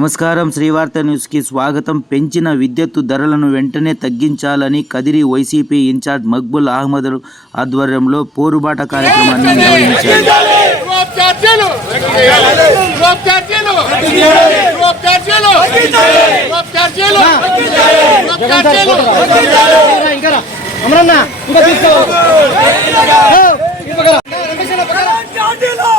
నమస్కారం శ్రీవార్త న్యూస్కి స్వాగతం పెంచిన విద్యుత్తు ధరలను వెంటనే తగ్గించాలని కదిరి వైసీపీ ఇన్ఛార్జ్ మక్బుల్ అహ్మద్ ఆధ్వర్యంలో పోరుబాట కార్యక్రమాన్ని నిర్వహించారు డ్రాప్ ఛార్జీలు డ్రాప్ ఛార్జీలు డ్రాప్ ఛార్జీలు డ్రాప్ ఛార్జీలు డ్రాప్ ఛార్జీలు అమరన్న ఇంకా తీసుకో కరెంట్ ఛార్జీలు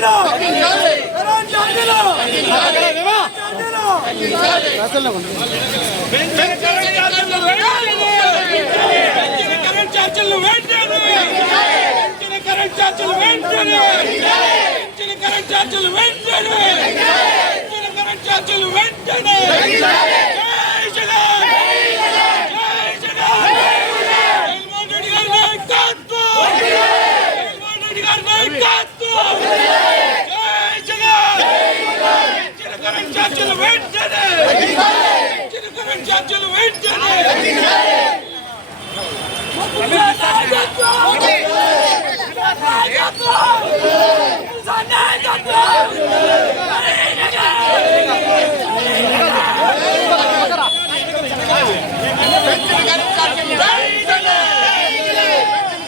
వెంటనే పెంచిన కరెంట్ ఛార్జీలు వెంటనే పెంచిన కరెంట్ ఛార్జీలు వెంటనే పెంచిన కరెంట్ ఛార్జీలు వెంటనే జై జగన్ జై జగన్ జగన్మోహన్ రెడ్డి గారి నాయకత్వం జగన్మోహన్ రెడ్డి గారి నాయకత్వం జై జగన్ పెంచిన కరెంట్ ఛార్జీలు వెంటనే పెంచిన కరెంట్ ఛార్జీలు వెంటనే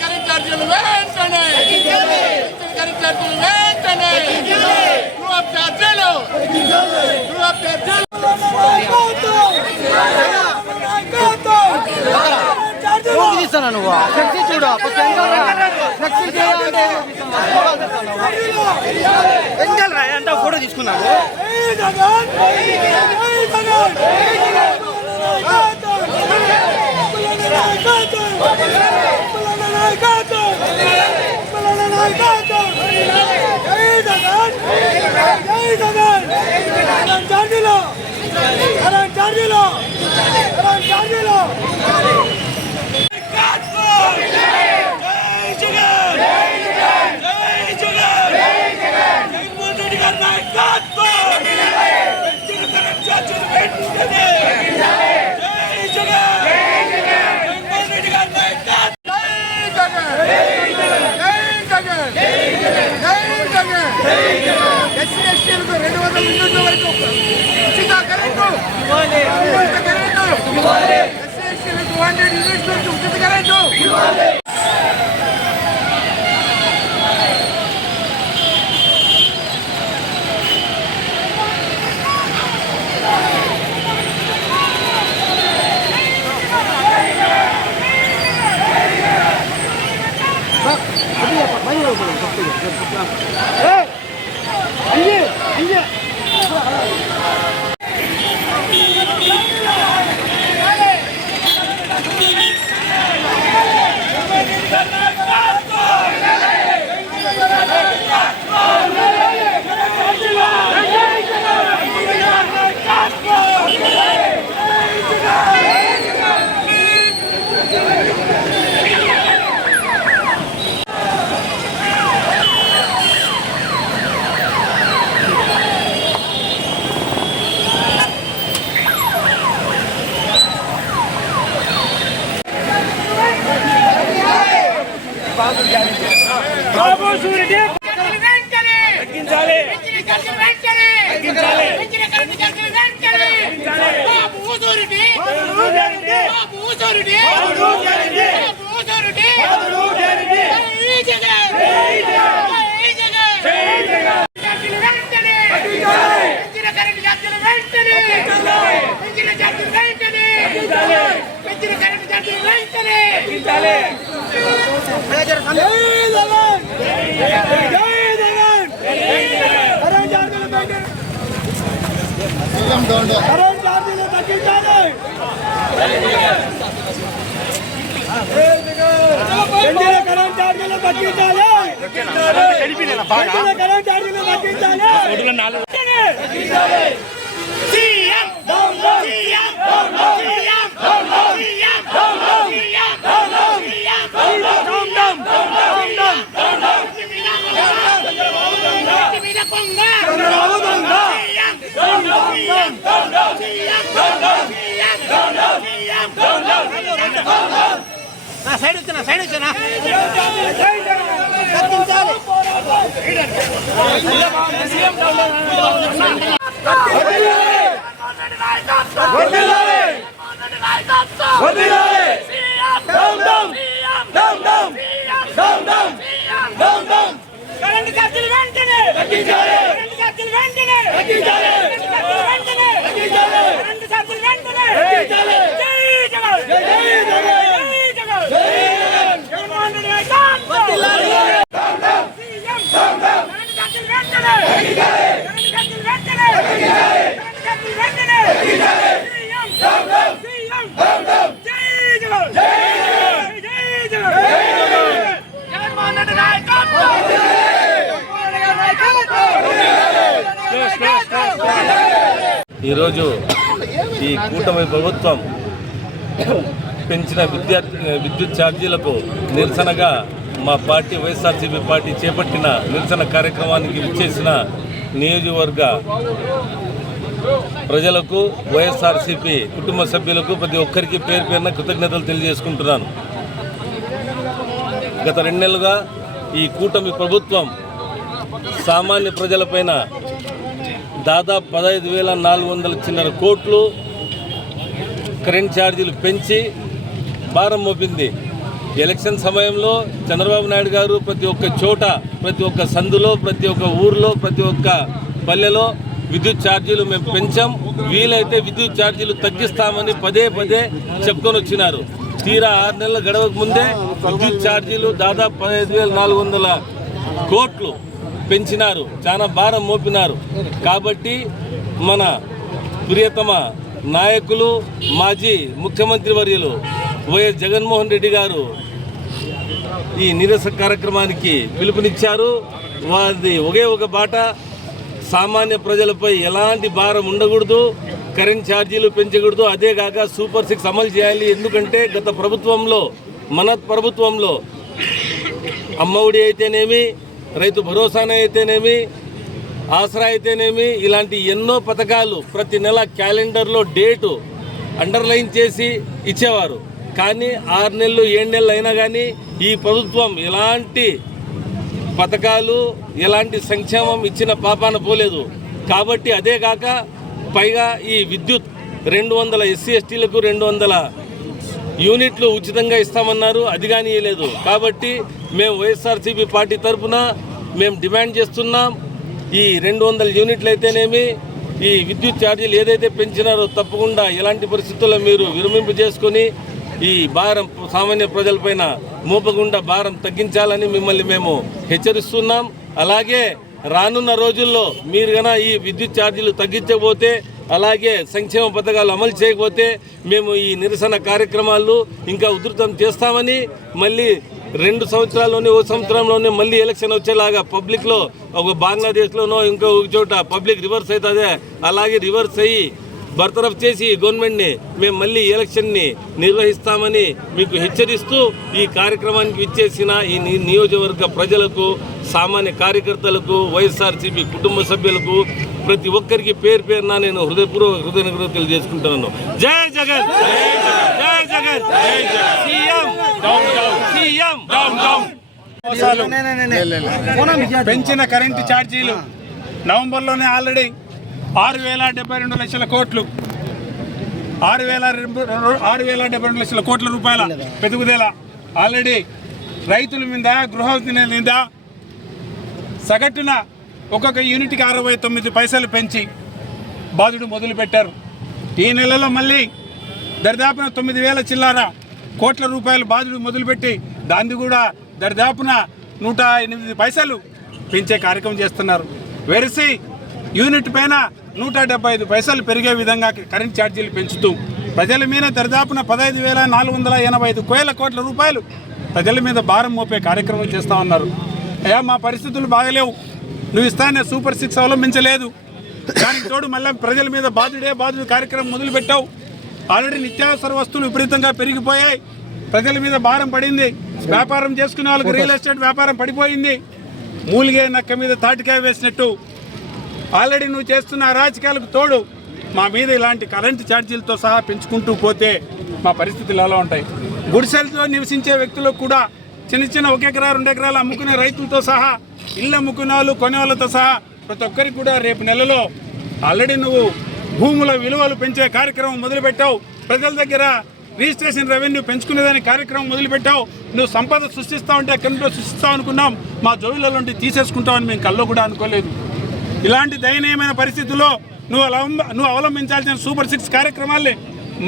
కరెంట్ ఛార్జీలు వెంటనే కరెంట్ ఛార్జీలు వెంటనే డ్రాప్ ఛార్జీలు డ్రాప్ ఛార్జీలు ఎవరికి తీస్తానా నువ్వు శక్తి చూడు శక్తి అంటే ఫోటో తీసుకున్నావు ఎస్సీ యూనిట్ల వరకు ఉచిత కరెంటు ఉచిత కరెంటు ఎస్సీ ఎస్టీలకు హండ్రెడ్ యూనిట్స్ వరకు ఉచిత కరెంటు తగ్గించాలి తగ్గించాలి బాబు ఊసూరిటి బాబు ఊసూరిటి బాబు ఊసూరిటి జై జగన్ జై జగన్ ఛార్జీలు వెంటనే పెంచిన కరెంట్ ఛార్జీలు వెంటనే పెంచిన ఛార్జీలు వెంటనే పెంచిన కరెంట్ ఛార్జీలు వెంటనే కరెంట్ ఛార్జీలు తగ్గించాలి కరెంట్ ఛార్జీలు తగ్గించాలి CM CM CM CM CM నా సైడ్ వచ్చినా సైడ్ వచ్చినా. కరెంట్ ఛార్జీలు వెంటనే! కరెంట్ ఛార్జీలు వెంటనే కరెంట్ ఛార్జీలు వెంటనే కరెంట్ ఛార్జీలు వెంటనే జై జగన్ జై జగన్ జై జగన్ జగన్మోహన్ రెడ్డి నాయకత్వం సీఎం కరెంట్ ఛార్జీలు వెంటనే కరెంట్ ఛార్జీలు వెంటనే కరెంట్ ఛార్జీలు వెంటనే సీఎం సీఎం జై జగన్ జై జగన్ జై జగన్ జగన్మోహన్ రెడ్డి నాయకత్వం ఈరోజు ఈ కూటమి ప్రభుత్వం పెంచిన విద్యా విద్యుత్ ఛార్జీలకు నిరసనగా మా పార్టీ వైఎస్ఆర్సీపీ పార్టీ చేపట్టిన నిరసన కార్యక్రమానికి విచ్చేసిన నియోజకవర్గ ప్రజలకు వైఎస్ఆర్సీపీ కుటుంబ సభ్యులకు ప్రతి ఒక్కరికి పేరు పేరున కృతజ్ఞతలు తెలియజేసుకుంటున్నాను. గత రెండు నెలలుగా ఈ కూటమి ప్రభుత్వం సామాన్య ప్రజలపైన దాదాపు పదహైదు వేల నాలుగు వందల చిన్నర కోట్లు కరెంట్ ఛార్జీలు పెంచి భారం మోపింది. ఎలక్షన్ సమయంలో చంద్రబాబు నాయుడు గారు ప్రతి ఒక్క చోట ప్రతి ఒక్క సందులో ప్రతి ఒక్క ఊర్లో ప్రతి ఒక్క పల్లెలో విద్యుత్ ఛార్జీలు మేము పెంచాం. వీలైతే విద్యుత్ ఛార్జీలు తగ్గిస్తామని పదే పదే చెప్పుకొని వచ్చినారు. తీరా ఆరు నెలల గడవక ముందే విద్యుత్ ఛార్జీలు దాదాపు పదహైదు వేల నాలుగు వందల కోట్లు పెంచినారు. చాలా భారం మోపినారు. కాబట్టి మన ప్రియతమ నాయకులు మాజీ ముఖ్యమంత్రి వర్యులు వైఎస్ జగన్మోహన్ రెడ్డి గారు ఈ నిరస కార్యక్రమానికి పిలుపునిచ్చారు. వారిది ఒకే ఒక బాట సామాన్య ప్రజలపై ఎలాంటి భారం ఉండకూడదు కరెంట్ ఛార్జీలు పెంచకూడదు అదే కాక సూపర్ సిక్స్ అమలు చేయాలి. ఎందుకంటే గత ప్రభుత్వంలో మన ప్రభుత్వంలో అమ్మఒడి అయితేనేమి రైతు భరోసానే అయితేనేమి ఆసరా అయితేనేమి ఇలాంటి ఎన్నో పథకాలు ప్రతి నెల క్యాలెండర్లో డేటు అండర్లైన్ చేసి ఇచ్చేవారు. కానీ ఆరు నెలలు ఏడు నెలలు అయినా కానీ ఈ ప్రభుత్వం ఎలాంటి పథకాలు ఎలాంటి సంక్షేమం ఇచ్చిన పాపాన పోలేదు. కాబట్టి అదే కాక పైగా ఈ విద్యుత్ రెండు వందల ఎస్సీ ఎస్టీలకు రెండు వందల యూనిట్లు ఉచితంగా ఇస్తామన్నారు అది కానీ ఇవ్వలేదు కాబట్టి మేము వైఎస్ఆర్సీపీ పార్టీ తరఫున మేము డిమాండ్ చేస్తున్నాం ఈ రెండు వందల యూనిట్లు అయితేనేమి ఈ విద్యుత్ ఛార్జీలు ఏదైతే పెంచినారో తప్పకుండా ఎలాంటి పరిస్థితుల్లో మీరు విరమింపు చేసుకొని ఈ భారం సామాన్య ప్రజలపైన మోపకుండా భారం తగ్గించాలని మిమ్మల్ని మేము హెచ్చరిస్తున్నాం. అలాగే రానున్న రోజుల్లో మీరు కన్నా ఈ విద్యుత్ ఛార్జీలు తగ్గించకపోతే అలాగే సంక్షేమ పథకాలు అమలు చేయకపోతే మేము ఈ నిరసన కార్యక్రమాలు ఇంకా ఉధృతం చేస్తామని మళ్ళీ రెండు సంవత్సరాల్లోనే ఓ సంవత్సరంలోనే మళ్ళీ ఎలక్షన్ వచ్చేలాగా పబ్లిక్లో ఒక బంగ్లాదేశ్లోనో ఇంకో ఒక చోట పబ్లిక్ రివర్స్ అవుతుంది అలాగే రివర్స్ అయ్యి బర్తరఫ్ చేసి గవర్నమెంట్ని మేము మళ్ళీ ఎలక్షన్ని నిర్వహిస్తామని మీకు హెచ్చరిస్తూ ఈ కార్యక్రమానికి విచ్చేసిన ఈ నియోజకవర్గ ప్రజలకు సామాన్య కార్యకర్తలకు వైఎస్ఆర్సీపీ కుటుంబ సభ్యులకు ప్రతి ఒక్కరికి పేరు పేరున నేను హృదయపూర్వక హృదయ తెలియజేసుకుంటున్నాను. జై జగన్! జై జగన్! సీఎం! సీఎం! పెంచిన కరెంటు ఛార్జీలు నవంబర్లోనే ఆల్రెడీ ఆరు వేల డెబ్బై రెండు లక్షల కోట్లు. ఆరు వేల ఆరు వేల డెబ్బై రెండు లక్షల కోట్ల రూపాయల పెరుగుదల. ఆల్రెడీ రైతుల మీద గృహవతి మీద సగటున ఒక్కొక్క యూనిట్కి అరవై తొమ్మిది పైసలు పెంచి బాధుడు మొదలుపెట్టారు. ఈ నెలలో మళ్ళీ దరిదాపున తొమ్మిది వేల చిల్లర కోట్ల రూపాయలు బాధుడు మొదలుపెట్టి దాన్ని కూడా దరిదాపున నూట ఎనిమిది పైసలు పెంచే కార్యక్రమం చేస్తున్నారు. వెరసి యూనిట్ పైన నూట డెబ్బై ఐదు పైసలు పెరిగే విధంగా కరెంట్ ఛార్జీలు పెంచుతూ ప్రజల మీద దరిదాపున పదహైదు వేల నాలుగు వందల ఎనభై ఐదు కోట్ల కోట్ల రూపాయలు ప్రజల మీద భారం మోపే కార్యక్రమం చేస్తూ ఉన్నారు. అయ్యా మా పరిస్థితులు బాగలేవు. నువ్వు ఇస్తానే సూపర్ సిక్స్ అవలంబించలేదు. దానికి తోడు మళ్ళీ ప్రజల మీద బాధుడే బాధుడు కార్యక్రమం మొదలుపెట్టావు. ఆల్రెడీ నిత్యావసర వస్తువులు విపరీతంగా పెరిగిపోయాయి. ప్రజల మీద భారం పడింది. వ్యాపారం చేసుకునే వాళ్ళకి రియల్ ఎస్టేట్ వ్యాపారం పడిపోయింది. మూలిగే నక్క మీద తాటికాయ వేసినట్టు ఆల్రెడీ నువ్వు చేస్తున్న అరాచకాలకు తోడు మా మీద ఇలాంటి కరెంటు ఛార్జీలతో సహా పెంచుకుంటూ పోతే మా పరిస్థితులు ఎలా ఉంటాయి? గుడిసెలతో నివసించే వ్యక్తులకు కూడా చిన్న చిన్న ఒక ఎకరా రెండు ఎకరాలు అమ్ముకునే రైతులతో సహా ఇళ్ళ అమ్ముకునే వాళ్ళు కొనే వాళ్ళతో సహా ప్రతి ఒక్కరికి కూడా రేపు నెలలో ఆల్రెడీ నువ్వు భూముల విలువలు పెంచే కార్యక్రమం మొదలుపెట్టావు. ప్రజల దగ్గర రిజిస్ట్రేషన్ రెవెన్యూ పెంచుకునేదాని కార్యక్రమం మొదలుపెట్టావు. నువ్వు సంపద సృష్టిస్తావు అంటే ఎక్కడి సృష్టిస్తావు అనుకున్నాం. మా జోబుల నుండి తీసేసుకుంటామని మేము కల్లో కూడా అనుకోలేదు. ఇలాంటి దయనీయమైన పరిస్థితుల్లో నువ్వు అవలంబ నువ్వు అవలంబించాల్సిన సూపర్ సిక్స్ కార్యక్రమాల్ని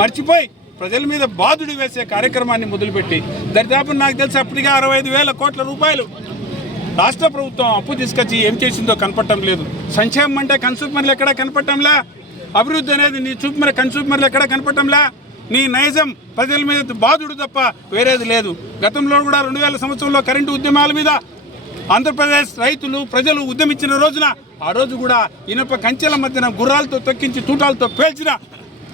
మర్చిపోయి ప్రజల మీద బాధుడు వేసే కార్యక్రమాన్ని మొదలుపెట్టి దరిదాపు నాకు తెలిసి అప్పటికే అరవై ఐదు వేల కోట్ల రూపాయలు రాష్ట్ర ప్రభుత్వం అప్పు తీసుకొచ్చి ఏం చేసిందో కనపడటం లేదు. సంక్షేమం అంటే కన్సూమర్లు ఎక్కడా కనపడటంలా? అభివృద్ధి అనేది నీ చూపు కన్సూమర్లు ఎక్కడా కనపడటంలా? నీ నైజం ప్రజల మీద బాధుడు తప్ప వేరేది లేదు. గతంలో కూడా రెండు వేల సంవత్సరంలో కరెంటు ఉద్యమాల మీద ఆంధ్రప్రదేశ్ రైతులు ప్రజలు ఉద్యమించిన రోజున ఆ రోజు కూడా ఇనప కంచెల మధ్యన గుర్రాలతో తొక్కించి తూటాలతో పేల్చిన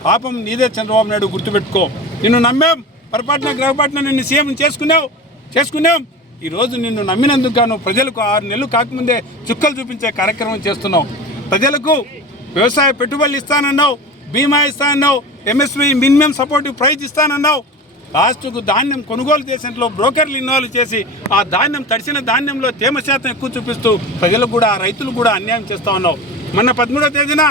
పాపం నీదే చంద్రబాబు నాయుడు గుర్తుపెట్టుకో. నిన్ను నమ్మాం. పొరపాటున గ్రహపాటున నిన్ను సీఎం చేసుకున్నావు. చేసుకున్నాం. ఈరోజు నిన్ను నమ్మినందుకు గాను ప్రజలకు ఆరు నెలలు కాకముందే చుక్కలు చూపించే కార్యక్రమం చేస్తున్నావు. ప్రజలకు వ్యవసాయ పెట్టుబడులు ఇస్తానన్నావు. బీమా ఇస్తానన్నావు. ఎంఎస్పీ మినిమం సపోర్టివ్ ప్రైజ్ ఇస్తానన్నావు. లాస్ట్కు ధాన్యం కొనుగోలు చేసేంట్లో బ్రోకర్లు ఇన్వాల్వ్ చేసి ఆ ధాన్యం తడిసిన ధాన్యంలో తేమ శాతం ఎక్కువ చూపిస్తూ ప్రజలకు కూడా రైతులు కూడా అన్యాయం చేస్తా ఉన్నావు మొన్న పదమూడవ తేదీన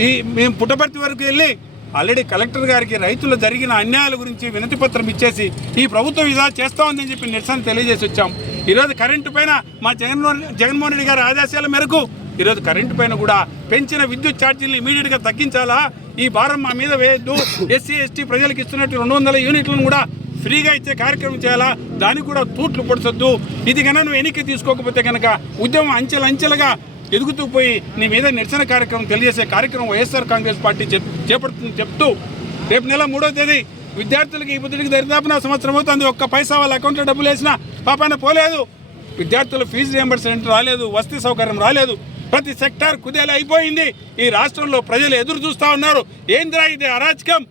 ఈ మేము పుట్టపర్తి వరకు వెళ్ళి ఆల్రెడీ కలెక్టర్ గారికి రైతులు జరిగిన అన్యాయాల గురించి వినతి పత్రం ఇచ్చేసి ఈ ప్రభుత్వం ఇలా చేస్తూ ఉందని చెప్పి నిరసన తెలియజేసి వచ్చాం. ఈరోజు కరెంటు పైన మా జగన్మోహన్ జగన్మోహన్ రెడ్డి గారి ఆదేశాల మేరకు ఈరోజు కరెంటు పైన కూడా పెంచిన విద్యుత్ ఛార్జీలను ఇమీడియట్గా తగ్గించాలా? ఈ భారం మా మీద వేయద్దు. ఎస్సీ ఎస్టీ ప్రజలకు ఇస్తున్నట్టు రెండు వందల యూనిట్లను కూడా ఫ్రీగా ఇచ్చే కార్యక్రమం చేయాలా? దానికి కూడా తూట్లు పొడసొద్దు. ఇది కనుక నువ్వు వెనక్కి తీసుకోకపోతే కనుక ఉద్యమం అంచెలంచెలుగా ఎదుగుతూ పోయి నీ మీద నిరసన కార్యక్రమం తెలియజేసే కార్యక్రమం వైఎస్ఆర్ కాంగ్రెస్ పార్టీ చేపడుతుంది చెప్తూ రేపు నెల మూడో తేదీ విద్యార్థులకి ఈ బుద్ధుడికి దరిదాపున సంవత్సరం అవుతుంది. ఒక్క పైసా వాళ్ళ అకౌంట్లో డబ్బులు వేసినా పాపాన పోలేదు. విద్యార్థుల ఫీజు రియంబర్స్మెంట్ రాలేదు. వసతి సౌకర్యం రాలేదు. ప్రతి సెక్టార్ కుదేలా అయిపోయింది. ఈ రాష్ట్రంలో ప్రజలు ఎదురు చూస్తూ ఉన్నారు. ఏందిరా ఇది అరాచకం?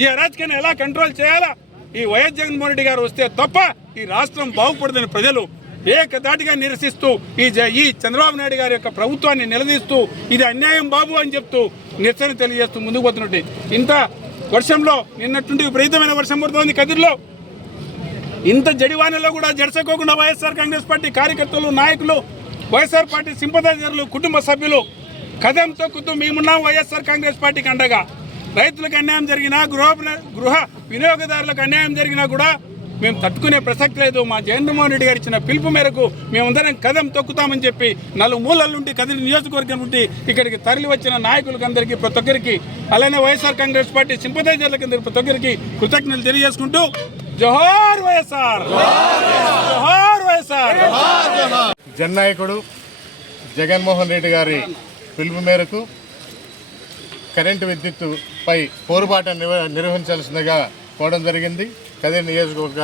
ఈ అరాచకాన్ని ఎలా కంట్రోల్ చేయాలా? ఈ వైఎస్ జగన్మోహన్ రెడ్డి గారు వస్తే తప్ప ఈ రాష్ట్రం బాగుపడదని ప్రజలు ఏకదాటిగా నిరసిస్తూ ఈ జ- ఈ చంద్రబాబు నాయుడు గారి యొక్క ప్రభుత్వాన్ని నిలదీస్తూ ఇది అన్యాయం బాబు అని చెప్తూ నిరసన తెలియజేస్తూ ముందుకు పోతున్నట్టు. ఇంత వర్షంలో నిన్నటువంటి విపరీతమైన వర్షం పడుతోంది కదిరిలో. ఇంత జడివానలో కూడా జడసకోకుండా వైఎస్ఆర్ కాంగ్రెస్ పార్టీ కార్యకర్తలు నాయకులు వైఎస్ఆర్ పార్టీ సింపదైజర్లు కుటుంబ సభ్యులు కదం తొక్కుతూ మేమున్నాం వైఎస్ఆర్ కాంగ్రెస్ పార్టీకి అండగా. రైతులకు అన్యాయం జరిగినా గృహ గృహ వినియోగదారులకు అన్యాయం జరిగినా కూడా మేము తట్టుకునే ప్రసక్తి లేదు. మా జగన్మోహన్ రెడ్డి గారు ఇచ్చిన పిలుపు మేరకు మేమందరం కదం తొక్కుతామని చెప్పి నలుగు మూలల నుండి కదిలి నియోజకవర్గం నుండి ఇక్కడికి తరలి వచ్చిన నాయకులకు అందరికీ ప్రతి ఒక్కరికి అలానే వైఎస్ఆర్ కాంగ్రెస్ పార్టీ సింపదైజర్లకు అందరికీ ప్రతి ఒక్కరికి కృతజ్ఞతలు తెలియజేసుకుంటూ జోహార్ వైఎస్ఆర్! జోహార్ వైఎస్ఆర్! జననాయకుడు జగన్మోహన్ రెడ్డి గారి పిలుపు మేరకు కరెంటు విద్యుత్తుపై పోరుబాట నిర్వహించాల్సిందిగా కోవడం జరిగింది. కదే నియోజకవర్గ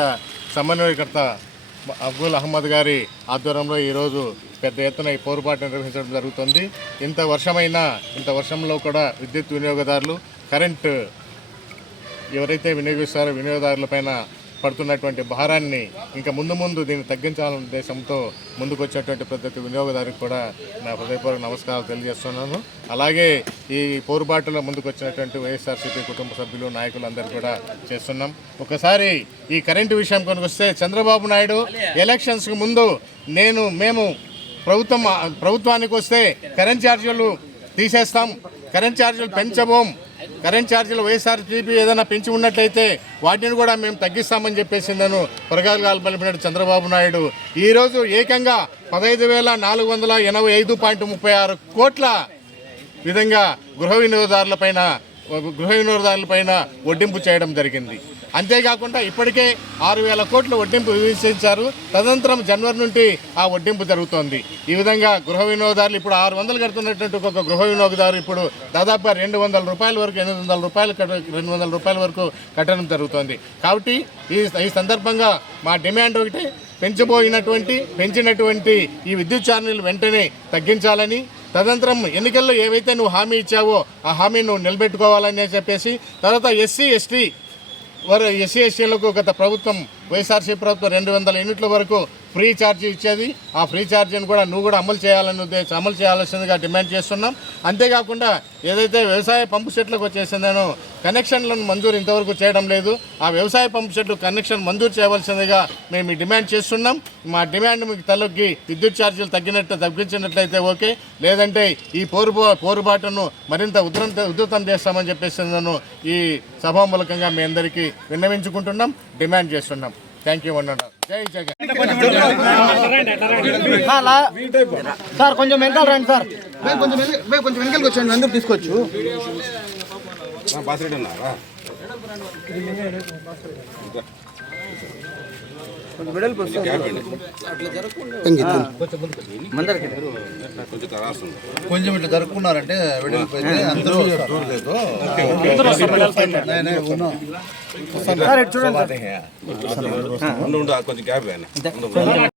సమన్వయకర్త అబ్దుల్ అహ్మద్ గారి ఆధ్వర్యంలో ఈరోజు పెద్ద ఎత్తున ఈ పోరుబాట నిర్వహించడం జరుగుతుంది. ఇంత వర్షమైనా ఇంత వర్షంలో కూడా విద్యుత్ వినియోగదారులు కరెంటు ఎవరైతే వినియోగిస్తారో వినియోగదారులపైన పడుతున్నటువంటి భారాన్ని ఇంకా ముందు ముందు దీన్ని తగ్గించాలనే ఉద్దేశంతో ముందుకు వచ్చేటువంటి ప్రతి ఒక్క వినియోగదారికి కూడా నా హృదయపూర్వక నమస్కారాలు తెలియజేస్తున్నాను. అలాగే ఈ పోరుబాటులో ముందుకు వచ్చినటువంటి వైఎస్ఆర్సీపీ కుటుంబ సభ్యులు నాయకులు అందరూ కూడా చేస్తున్నాం. ఒకసారి ఈ కరెంటు విషయం కొనుకొస్తే చంద్రబాబు నాయుడు ఎలక్షన్స్కి ముందు నేను మేము ప్రభుత్వం ప్రభుత్వానికి వస్తే కరెంట్ ఛార్జీలు తీసేస్తాం కరెంట్ ఛార్జీలు పెంచబోం కరెంట్ ఛార్జీలు వైఎస్ఆర్సీపీ ఏదైనా పెంచి ఉన్నట్లయితే వాటిని కూడా మేము తగ్గిస్తామని చెప్పేసి నేను పొరగాలు పలిపినాడు చంద్రబాబు నాయుడు. ఈరోజు ఏకంగా పదహైదు వేల నాలుగు వందల ఎనభై ఐదు పాయింట్ ముప్పై ఆరు కోట్ల విధంగా గృహ వినియోగదారులపైన గృహ వినియోగదారులపైన వడ్డింపు చేయడం జరిగింది. అంతేకాకుండా ఇప్పటికే ఆరు వేల కోట్ల వడ్డింపు విధించారు. తదనంతరం జనవరి నుండి ఆ వడ్డింపు జరుగుతోంది. ఈ విధంగా గృహ వినియోగదారులు ఇప్పుడు ఆరు వందలు కడుతున్నటువంటి ఒక గృహ వినియోగదారు ఇప్పుడు దాదాపుగా రెండు వందల రూపాయల వరకు ఎనిమిది వందల రూపాయలు కట్ట రెండు వందల రూపాయల వరకు కట్టడం జరుగుతోంది. కాబట్టి ఈ ఈ సందర్భంగా మా డిమాండ్ ఒకటి పెంచబోయినటువంటి పెంచినటువంటి ఈ విద్యుత్ ఛార్జీలు వెంటనే తగ్గించాలని తదనంతరం ఎన్నికల్లో ఏవైతే నువ్వు హామీ ఇచ్చావో ఆ హామీ నువ్వు నిలబెట్టుకోవాలని చెప్పేసి తర్వాత ఎస్సీ ఎస్టీ వారు ఎస్సీ ఎస్టీలకు గత ప్రభుత్వం వైఎస్ఆర్సీ ప్రభుత్వం రెండు వందల యూనిట్ల వరకు ఫ్రీ ఛార్జీ ఇచ్చేది. ఆ ఫ్రీ ఛార్జీని కూడా నువ్వు కూడా అమలు చేయాలని ఉద్దేశం అమలు చేయాల్సిందిగా డిమాండ్ చేస్తున్నాం. అంతేకాకుండా ఏదైతే వ్యవసాయ పంపు సెట్లకు వచ్చేసిందనో కనెక్షన్లను మంజూరు ఇంతవరకు చేయడం లేదు. ఆ వ్యవసాయ పంపు సెట్లు కనెక్షన్ మంజూరు చేయవలసిందిగా మేము డిమాండ్ చేస్తున్నాం. మా డిమాండ్ మీకు తలొక్కి విద్యుత్ ఛార్జీలు తగ్గినట్టు తగ్గించినట్లయితే ఓకే. లేదంటే ఈ పోరు పోరుబాటును మరింత ఉధృత ఉధృతం చేస్తామని చెప్పేసి ఈ ఈ సభామూలకంగా మీ అందరికీ విన్నవించుకుంటున్నాం డిమాండ్ చేస్తున్నాం. థ్యాంక్ యూ అన్నారు జై జగన్ సార్ కొంచెం వెనకాల రండి సార్. కొంచెం కొంచెం వెనకాలకి వచ్చాను అందరూ తీసుకోవచ్చు కొంచెం ఇట్లా జరుపుకున్నారంటే వెడల్పోయింది అందరూ చూడలేదు చూడండి కొంచెం గ్యాప్